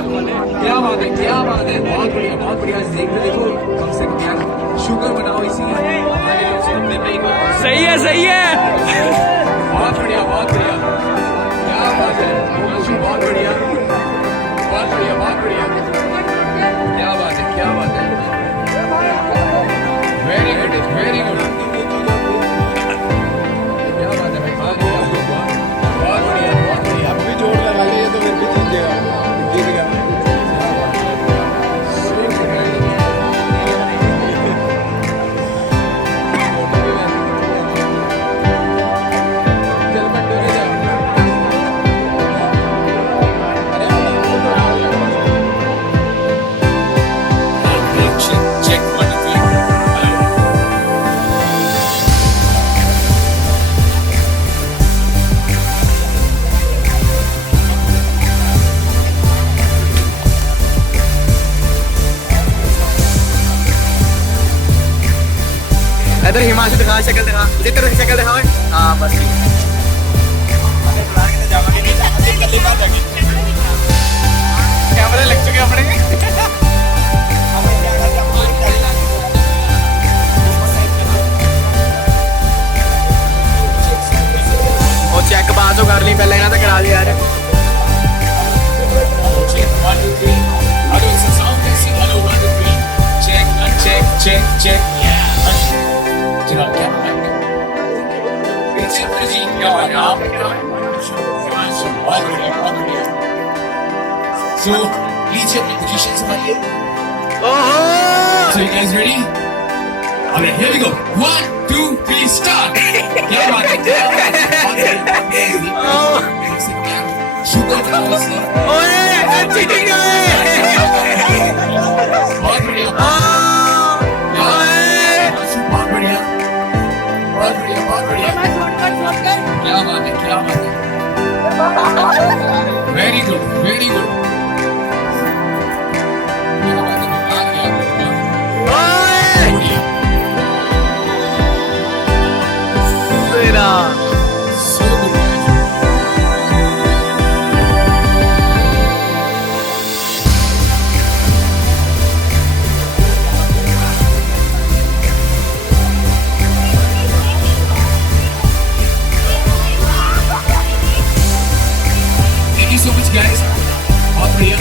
क्या बात है, क्या बात है, बहुत बढ़िया, बहुत बढ़िया। देखते देखो कम से कम यार शुगर बनाओ इसी सही है, सही है। बहुत बढ़िया, बहुत बढ़िया, क्या बात है हिमांशु, बहुत बढ़िया, बहुत बढ़िया, बहुत बढ़िया, क्या बात है, क्या बात है, वेरी गुड, वेरी गुड, क्या बात है भाई, बहुत बढ़िया, बहुत बढ़िया, बहुत बढ़िया। अब भी जोर लगा लिए तो फिर भी जीत गया, जीत गया। इधर हिमांशु दिखा, शक्ल दिखा, इधर शक्ल दिखा। हाँ बस ठीक है। कैमरे लग चुके अपने। और चेक बाजो कर ली पहले, तो करा दिया यार। चेक चेक जनाब, क्या So, लीजिए अपनी position संभालिए। So you guys ready? Okay, here we go. 1, 2, 3, start. क्या बात है, क्या बात है, शुगर बनाओ इसी। ओए चीटिंग है। बहुत बढ़िया, बहुत बढ़िया, बहुत बढ़िया, बहुत बढ़िया, क्या बात है, क्या बात है, वेरी गुड, वेरी गुड, क्या बात है, आ गया, बढ़िया, तेरा so good guys. Thank you so much guys, बहुत बढ़िया।